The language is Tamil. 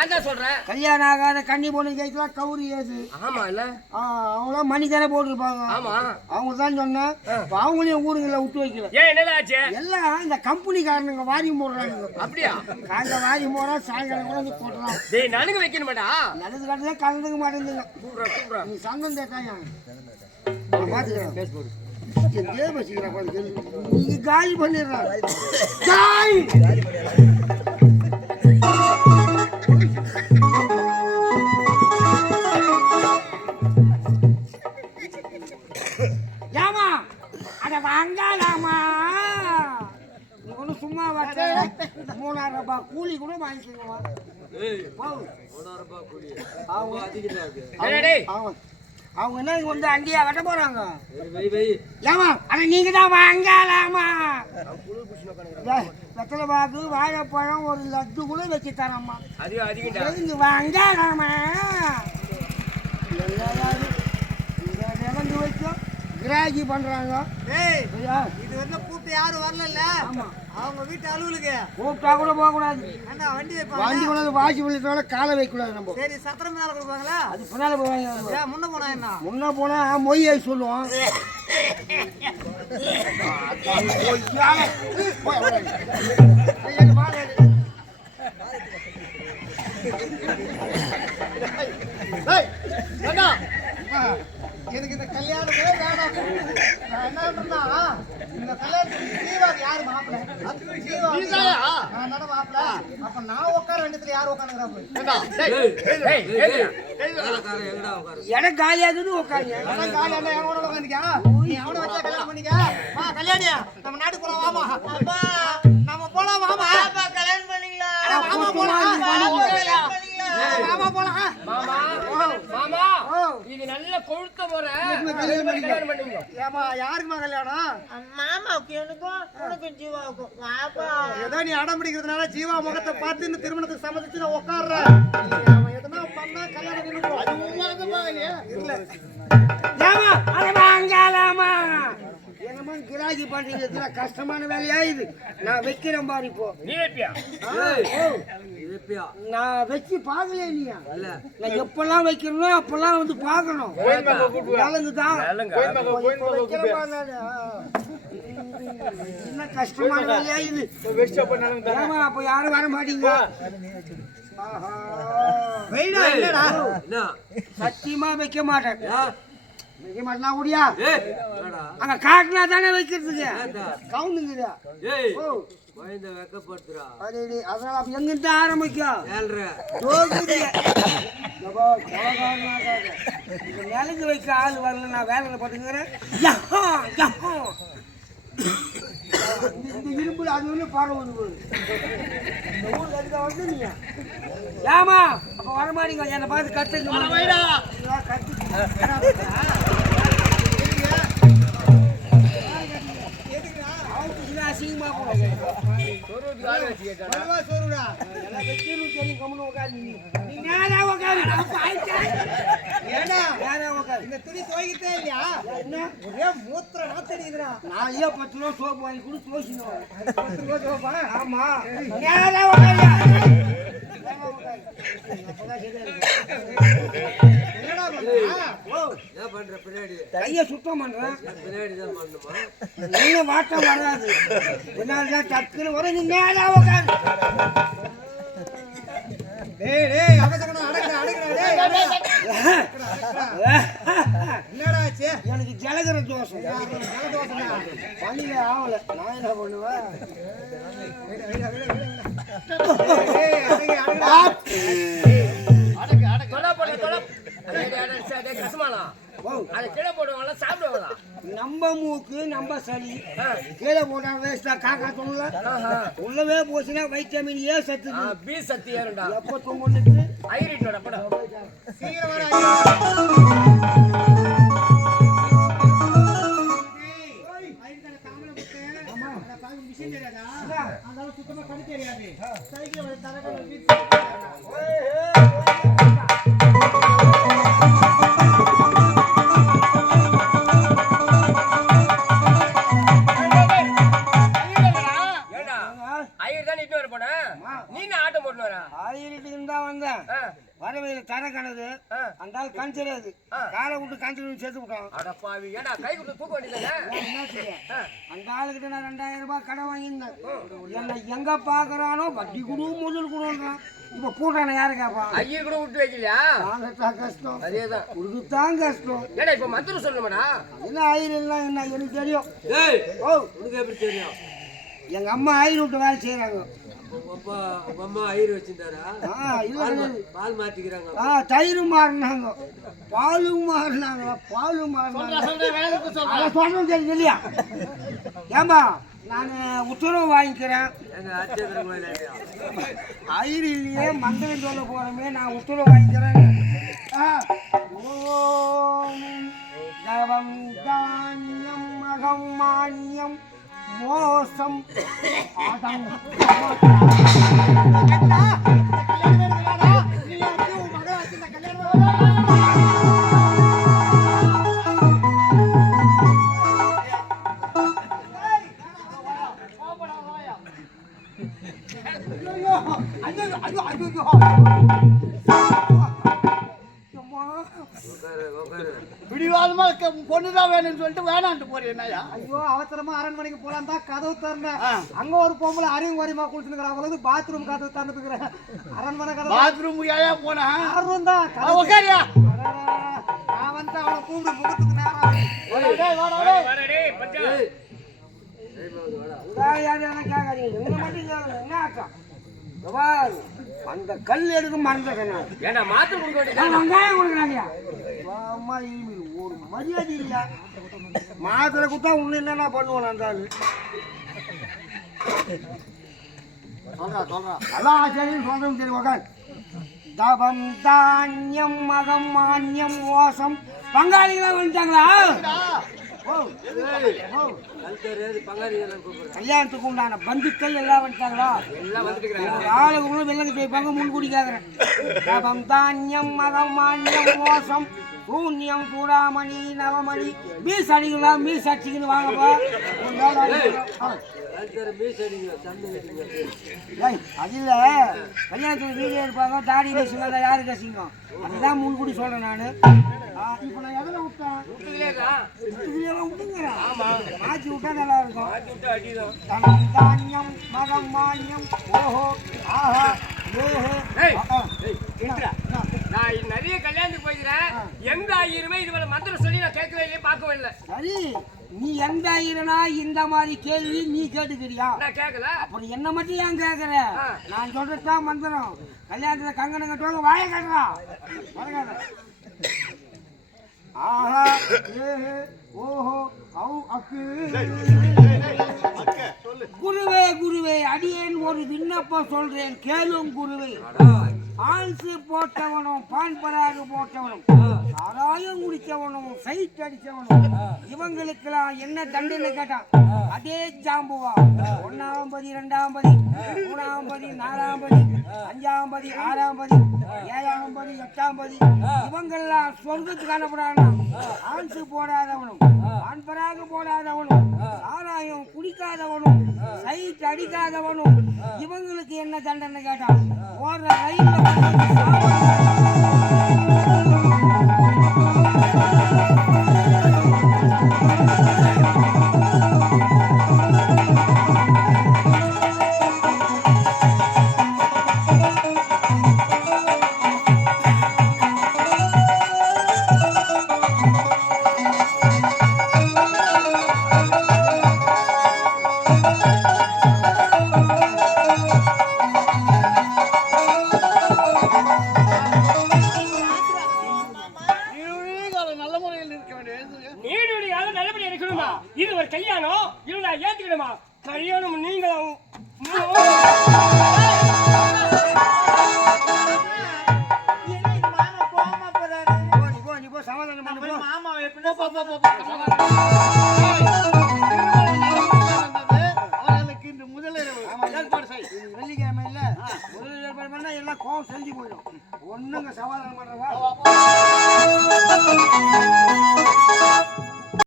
அதான் சொல்றேன். கல்யாணம் ஆகாத கன்னி பொண்ணு கேட்கலாம் கௌரி ஏது. ஆமா இல்ல அவங்களாம் மணி தானே போட்டுருப்பாங்க. ஆமா அவங்க தான் சொன்னேன். அவங்களையும் ஊருங்களை விட்டு வைக்கல. ஏன் என்னதாச்சு? எல்லாம் இந்த கம்பெனிக்காரனுங்க வாரி போடுறாங்க. அப்படியா? காலைல வாரி போறா சாயங்காலம் கூட வந்து போடுறான். டேய் நடுங்க வைக்கணும் மாட்டா. நடுது கட்டுல கலந்துக்க மாட்டேங்குதுங்க. கூப்பிடுறா நீ சந்தம் தேட்டாயா பாத்துக்கிறேன் பேஸ்புக் நீங்க காலி பண்ணிடுறாங்க. ஏமா அட வாங்கலாமா? நீ ஒன்றும் சும்மா வச்சு 3000 ரூபாய் கூலி கூட வாங்கிக்கணுமா? அவங்க என்ன இங்க வந்து அண்டியா வெட்ட போறாங்க. ஏமா அட நீங்க தான் வாங்கலாமா? வெத்தலை பாக்கு வாழைப்பழம் ஒரு லட்டு கூட வச்சு தரம்மா. இங்க வாங்கலாமா? கிராக்கி பண்றாங்க. இது வந்து கூப்பிட்டு யாரும் வரல. அவங்க வீட்டு அலுவலுக்கு கூப்பிட்டா கூட போக கூடாது. வண்டி கொண்டு வாசி பள்ளியோட காலை வைக்க கூடாது. நம்ம சரி சத்திரம் மேல கொடுப்பாங்களா? அது பின்னால போவாங்க. முன்ன போனா என்ன? முன்ன போனா மொய்யை சொல்லுவோம். எனக்கு இந்த கல்யாணமே வேணாம். நான் என்ன பண்ணா இந்த கல்யாணத்துக்கு ஜீவாக்கு யாரு மாப்பிள்ள? நான் மாப்பிள்ள. அப்ப நான் உட்கார வேண்டியதுல யாரு உட்காந்துக்கிறாங்க? இடம் காலியாகுது உட்காந்து. இடம் காலியா எவனோட உட்காந்துக்கா? நீ அவனை வச்சா கல்யாணம் பண்ணிக்க. கல்யாணியா நம்ம நாட்டுக்கு போலாம் வாமா. நம்ம போலாம் வாமா. கல்யாணம் பண்ணிக்கலாம். வாமா போலாம். மாமா போலாம். மாமா இது நல்ல கொழுத்த முறை. கல்யாணம் பண்ணுங்க. ஏமா யாருக்குமா கல்யாணம்? மாமாவுக்கு எனக்கும் உனக்கும் ஜீவாவுக்கும். வாப்பா ஏதோ நீ அடம் பிடிக்கிறதுனால ஜீவா முகத்தை பார்த்து இந்த திருமணத்துக்கு சம்மதிச்சு நான் உட்கார்றேன். அவன் எதனா பண்ணா கல்யாணம் நின்னுடும். அது உமாங்கமா இல்லையா? இல்ல ஏமா அட வாங்கலாமா? என்னமா கிராக்கி பண்றீங்க? கஷ்டமான வேலையா இது? நான் வைக்கிறேன் பாரு. இப்போ நீ வைப்பியா? நான் வச்சு பாக்கலையே. நீயா நான் எப்பெல்லாம் வைக்கிறனோ அப்பெல்லாம் வந்து பாக்கணும். என்ன கஷ்டமான வேலையா இது? அப்ப யாரும் வர மாட்டீங்க. சத்தியமா வைக்க மாட்டேன். வைக்க மாட்டேனா கூடியா? அங்க காட்டினா தானே வைக்கிறதுக்கு கவுந்துங்குதா? அதனால அப்ப எங்கிட்ட ஆரம்பிக்கும் வேலைக்கு வைக்க ஆள் வரல. நான் வேலையில பாத்துக்கிறேன். இந்த இரும்பு அது ஒண்ணு பரவுது போகுது. இந்த ஊருக்கு அதுக்காக வந்து நீங்க ஏமா அப்ப வரமாட்டீங்க. என்னை பார்த்து கத்துக்க அசிங்கமா போடுங்க. இந்த துணி துவைக்கிட்டே இல்லையா? ஒரே மூத்திர நாத்தடிக்குதுடா. 10 ரூபா சோப்பு வாங்கி கூட தோசினோம். 10 ரூபா சோப்பா? ஆமா. கைய சுத்தம் பண்றேன். நல்ல வாட்டம் வராது. பின்னால்தான் டக்குன்னு வர. நீ மேல உட்காரு. எனக்கு ஜலகர தோசை பணியில ஆகல. நான் என்ன பண்ணுவேன்? நம்ம மூக்கு நம்ம சளி கீழே போட்டா வேஸ்டா காக்கா தூங்கல. உள்ளவே போச்சுன்னா வைட்டமின் ஏ சத்து பி சத்து ஏறும்டா. எப்போ தூங்குனுக்கு ஐரிட்டோட படம் சீக்கிரம் வர. மிஷின் தெரியாதா? அதனால சுத்தமா கணக்கு தெரியாது. சைக்கிள் தரக்க ஐயர் தான் இட்டு வர போன. நீ ஆட்டம் போட்டு வர. ஆயிரத்துக்கு தான் வந்தேன் வரவையில் தர கணது அந்த ஆள் கண் தெரியாது காலை விட்டு கண் சேர்த்து விட்டான். அடப்பாவி ஏடா கை கொடுத்து தூக்க வேண்டியதானே. அந்த ஆளுக்கிட்ட நான் 2000 ரூபாய் கடன் வாங்கியிருந்தேன். என்னை எங்க பாக்குறானோ வட்டி குடு முதல் கொடுன்றான். இப்ப பூட்டான யாரு கேட்பான்? ஐயர் கூட விட்டு வைக்கலையா? வாங்கத்தான் கஷ்டம், அதேதான் உடுக்குத்தான் கஷ்டம். ஏடா இப்ப மந்திரம் சொல்லுமாடா. என்ன ஆயிரம் என்ன எனக்கு தெரியும். ஓ உனக்கு எப்படி தெரியும்? எங்க அம்மா ஆயிரம் விட்டு வேலை செய்யறாங்க. அம்மா ஐயர் வச்சிருந்தாரா? பால் மாத்திக்கிறாங்க. தயிரும் மாறினாங்க, பாலும் மாறினாங்க, பாலும் மாறினாங்க. இல்லையா? ஏம்பா நான் உத்தரவு வாங்கிக்கிறேன். ஐயர் இல்லையே மந்திரம் சொல்ல போறமே, நான் உத்தரவு வாங்கிக்கிறேன். ஓம் தவம் தானியம் மகம் மானியம் மோசம் பிடிவாதமா பொண்ணுதான் வேணும்னு சொல்லிட்டு வேணான்ட்டு போறேன். ஐயோ அவசரமா அரண்மனைக்கு போலாம் தான் கதவு திறந்தேன். அங்க ஒரு பொம்பளை அறிவு வரிமா குளிச்சுக்கிறாங்க. பாத்ரூம் கதவு திறந்துக்கிறேன். அரண்மனை கதவு பாத்ரூம் ஏயா போனா தான் உட்காரியா? நான் வந்து அவனை கூப்பிட்டு முகத்துக்கு நேரம் அந்த கல் எடுக்க மறந்துட்டேன். ஏண்டா மாத்திரை கொடுக்க வேண்டியது. வெங்காயம் கொடுக்குறாங்க. ஒரு மரியாதை இல்ல. மாத்திரை கொடுத்தா உன்ன என்னன்னா பண்ணுவான் அந்த ஆளு. சொல்றா அதான் ஆச்சாரியம் சொல்றேன். சரி உக்கார். தபம் தானியம் மகம் மானியம் மோசம். பங்காளிகளா வந்துட்டாங்களா? கல்யாணத்துக்கு உண்டான பந்துக்கள் எல்லாம் வந்துட்டாங்களா? ஆளுகளும் வெள்ளங்க தேய்ப்பாங்க. முன்கூடி கேட்கிறேன். தபம் தானியம் மகம் மானியம் மோசம் சூன்யம் சூடாமணி நவமணி மீஸ் அடிங்களா? மீஸ் அடிச்சுக்கின்னு வாங்கப்பா. அது இல்ல, கல்யாணத்துக்கு வீடியோ எடுப்பாங்க, தாடி கசிங்க, யாரு கசிங்க, அதுதான் முன்கூடி சொல்றேன் நானு. இப்ப நான் எதில் விட்டேன்? விட்டுங்கிறேன். மாற்றி விட்டா நல்லா இருக்கும். தானியம் மகம் மானியம் ஓஹோ ஆஹா நான் நிறைய கல்யாணத்துக்கு போயிருக்கிறேன். எந்த ஐயருமே இதுவரை மந்திரம் சொல்லி நான் கேட்கவே இல்லையே, பார்க்கவே இல்லை. சரி, நீ எந்த ஐயரனா இந்த மாதிரி கேள்வி நீ கேட்டுக்கிறியா? நான் கேட்கல. அப்புறம் என்ன மட்டும் ஏன் கேட்கற? நான் சொல்றதுதான் மந்திரம். கல்யாணத்துல கங்கணம் கட்டுவாங்க, வாய கட்டுறா. ஆஹா ஏஹே ஓஹோ அவு அக்கு. குருவே குருவே, அடியேன் ஒரு விண்ணப்பம் சொல்றேன் கேளும் குருவே. ஆன்சு போட்டவனும் பான் பராகு போட்டவனும் சாராயம் குடிச்சவனும் சைட் அடிச்சவனும் இவங்களுக்கெல்லாம் என்ன தண்டனை கேட்டான்? அதே ஜாம்புவா. 1ஆம் பதி 2ஆம் பதி 3ஆம் பதி 4ஆம் பதி 5ஆம் பதி 6ஆம் பதி 7ஆம் பதி 8ஆம் பதி இவங்கெல்லாம் சொர்க்கத்துக்கு அனுப்புறாங்க. ஆன்சு போடாதவனும் பான் பராகு போடாதவனும் சாராயம் குடிக்காதவனும் சைட் அடிக்காதவனும் இவங்களுக்கு என்ன தண்டனை கேட்டான்? ஓடுற ரயில்ல இது ஒரு கல்யாணம். இருந்தா ஏத்துக்கணுமா? கல்யாணம் நீங்களும் சமாதானம் பண்ண மாமா வெள்ளிக்கிழமை இல்ல முதல் ஏற்பாடு பண்ணா எல்லாம் கோவம் செஞ்சு போயிடும். ஒண்ணுங்க சமாதானம் பண்றவா